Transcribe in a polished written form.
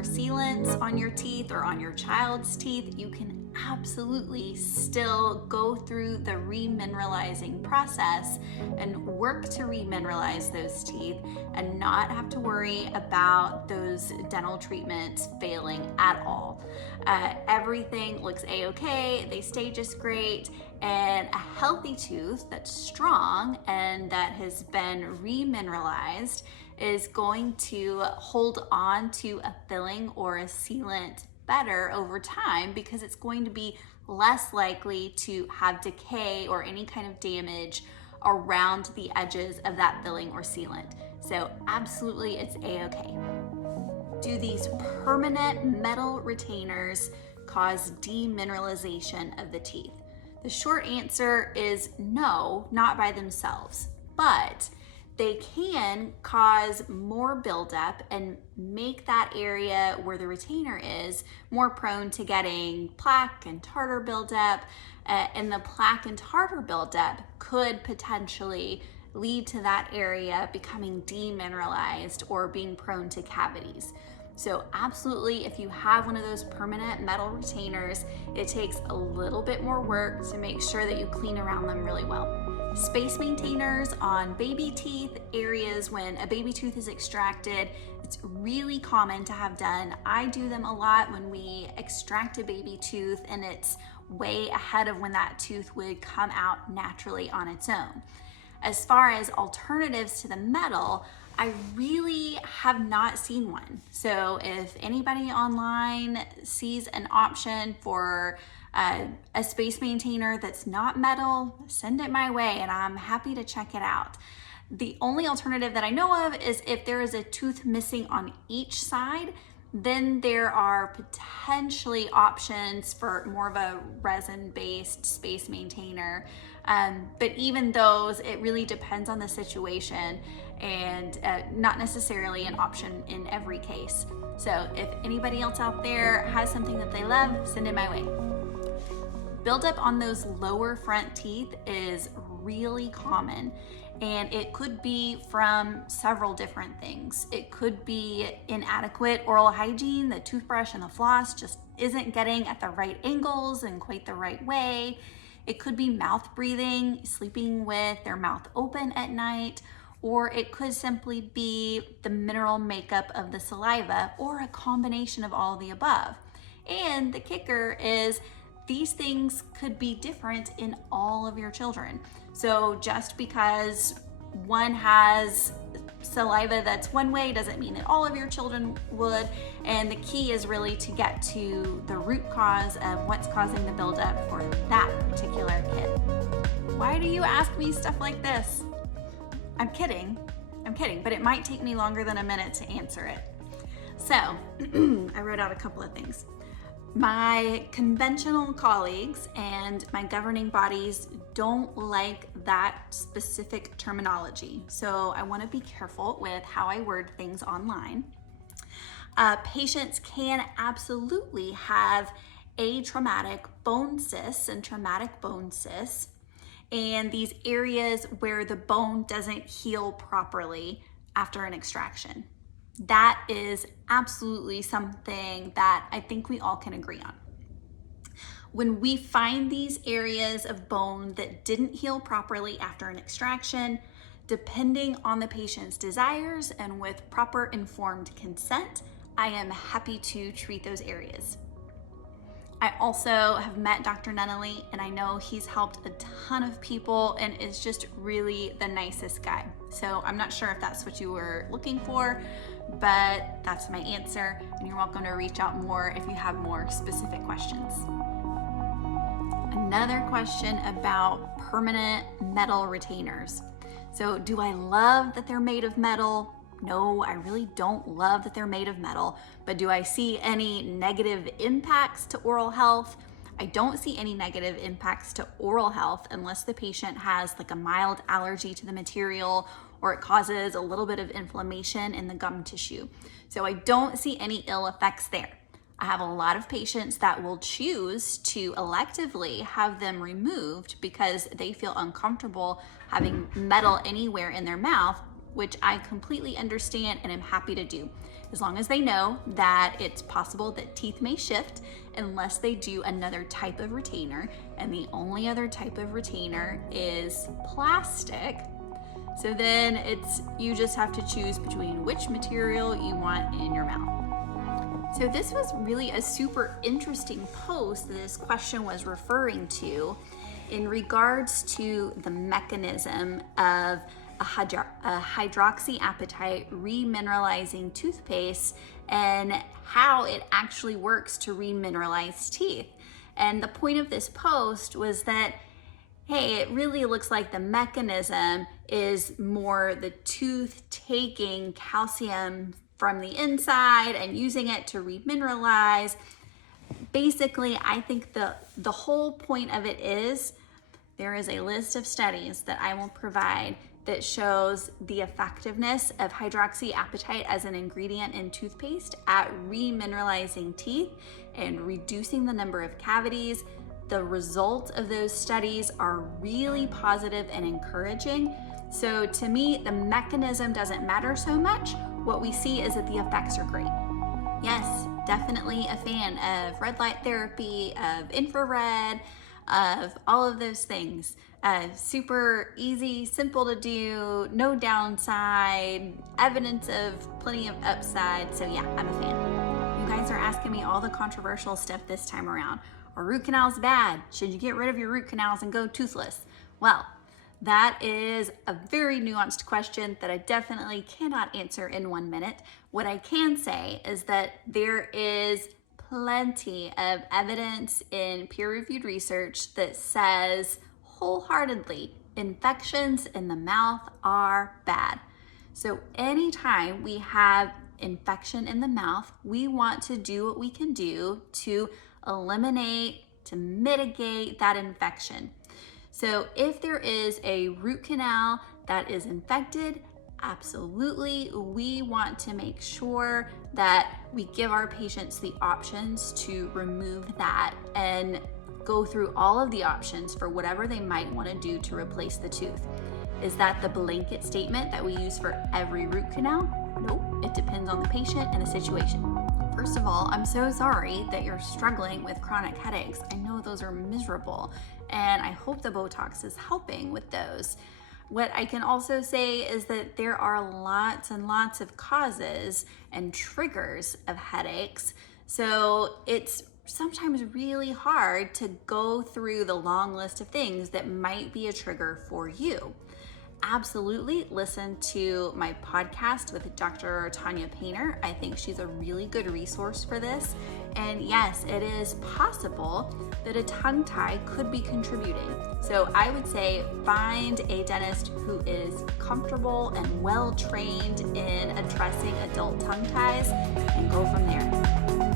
or sealants on your teeth or on your child's teeth, you can absolutely still go through the remineralizing process and work to remineralize those teeth and not have to worry about those dental treatments failing at all. Everything looks a-okay, they stay just great, and a healthy tooth that's strong and that has been remineralized is going to hold on to a filling or a sealant better over time because it's going to be less likely to have decay or any kind of damage around the edges of that filling or sealant. So absolutely, it's a-okay. Do these permanent metal retainers cause demineralization of the teeth? The short answer is no, not by themselves, but they can cause more buildup and make that area where the retainer is more prone to getting plaque and tartar buildup, and the plaque and tartar buildup could potentially lead to that area becoming demineralized or being prone to cavities. So absolutely, if you have one of those permanent metal retainers, it takes a little bit more work to make sure that you clean around them really well. Space maintainers on baby teeth, areas when a baby tooth is extracted, it's really common to have done. I do them a lot when we extract a baby tooth and it's way ahead of when that tooth would come out naturally on its own. As far as alternatives to the metal, I really have not seen one. So if anybody online sees an option for a space maintainer that's not metal, send it my way and I'm happy to check it out. The only alternative that I know of is if there is a tooth missing on each side, then there are potentially options for more of a resin-based space maintainer. But even those, it really depends on the situation and not necessarily an option in every case. So if anybody else out there has something that they love, send it my way. Buildup on those lower front teeth is really common, and it could be from several different things. It could be inadequate oral hygiene. The toothbrush and the floss just isn't getting at the right angles and quite the right way. It could be mouth breathing, sleeping with their mouth open at night, or it could simply be the mineral makeup of the saliva, or a combination of all of the above. And the kicker is these things could be different in all of your children. So just because one has saliva that's one way doesn't mean that all of your children would. And the key is really to get to the root cause of what's causing the buildup for that particular kid. Why do you ask me stuff like this? I'm kidding, but it might take me longer than a minute to answer it. So I wrote out a couple of things. My conventional colleagues and my governing bodies don't like that specific terminology, so I want to be careful with how I word things online. Patients can absolutely have atraumatic bone cysts and traumatic bone cysts, and these areas where the bone doesn't heal properly after an extraction. That is absolutely something that I think we all can agree on. When we find these areas of bone that didn't heal properly after an extraction, depending on the patient's desires and with proper informed consent, I am happy to treat those areas. I also have met Dr. Nunnally, and I know he's helped a ton of people and is just really the nicest guy. So I'm not sure if that's what you were looking for, but that's my answer, and you're welcome to reach out more if you have more specific questions. Another question about permanent metal retainers. So do I love that they're made of metal? No, I really don't love that they're made of metal, but do I see any negative impacts to oral health? I don't see any negative impacts to oral health unless the patient has like a mild allergy to the material or it causes a little bit of inflammation in the gum tissue. So I don't see any ill effects there. I have a lot of patients that will choose to electively have them removed because they feel uncomfortable having metal anywhere in their mouth, which I completely understand and am happy to do, as long as they know that it's possible that teeth may shift unless they do another type of retainer, and the only other type of retainer is plastic. So then you just have to choose between which material you want in your mouth. So this was really a super interesting post that this question was referring to in regards to the mechanism of a hydroxyapatite remineralizing toothpaste and how it actually works to remineralize teeth. And the point of this post was that, hey, it really looks like the mechanism is more the tooth taking calcium from the inside and using it to remineralize. Basically, I think the whole point of it is there is a list of studies that I will provide that shows the effectiveness of hydroxyapatite as an ingredient in toothpaste at remineralizing teeth and reducing the number of cavities. The results of those studies are really positive and encouraging. So to me, the mechanism doesn't matter so much. What we see is that the effects are great. Yes, definitely a fan of red light therapy, of infrared, of all of those things. Super easy, simple to do, no downside, evidence of plenty of upside. So yeah, I'm a fan. You guys are asking me all the controversial stuff this time around. Are root canals bad? Should you get rid of your root canals and go toothless? Well, that is a very nuanced question that I definitely cannot answer in 1 minute. What I can say is that there is plenty of evidence in peer-reviewed research that says wholeheartedly infections in the mouth are bad. So anytime we have infection in the mouth, we want to do what we can do to eliminate, to mitigate that infection. So if there is a root canal that is infected, absolutely, we want to make sure that we give our patients the options to remove that and go through all of the options for whatever they might want to do to replace the tooth. Is that the blanket statement that we use for every root canal? Nope, it depends on the patient and the situation. First of all, I'm so sorry that you're struggling with chronic headaches. I know those are miserable, and I hope the Botox is helping with those. What I can also say is that there are lots and lots of causes and triggers of headaches. So it's sometimes really hard to go through the long list of things that might be a trigger for you. Absolutely listen to my podcast with Dr. Tanya Painter. I think she's a really good resource for this. And yes, it is possible that a tongue tie could be contributing. So I would say find a dentist who is comfortable and well trained in addressing adult tongue ties and go from there.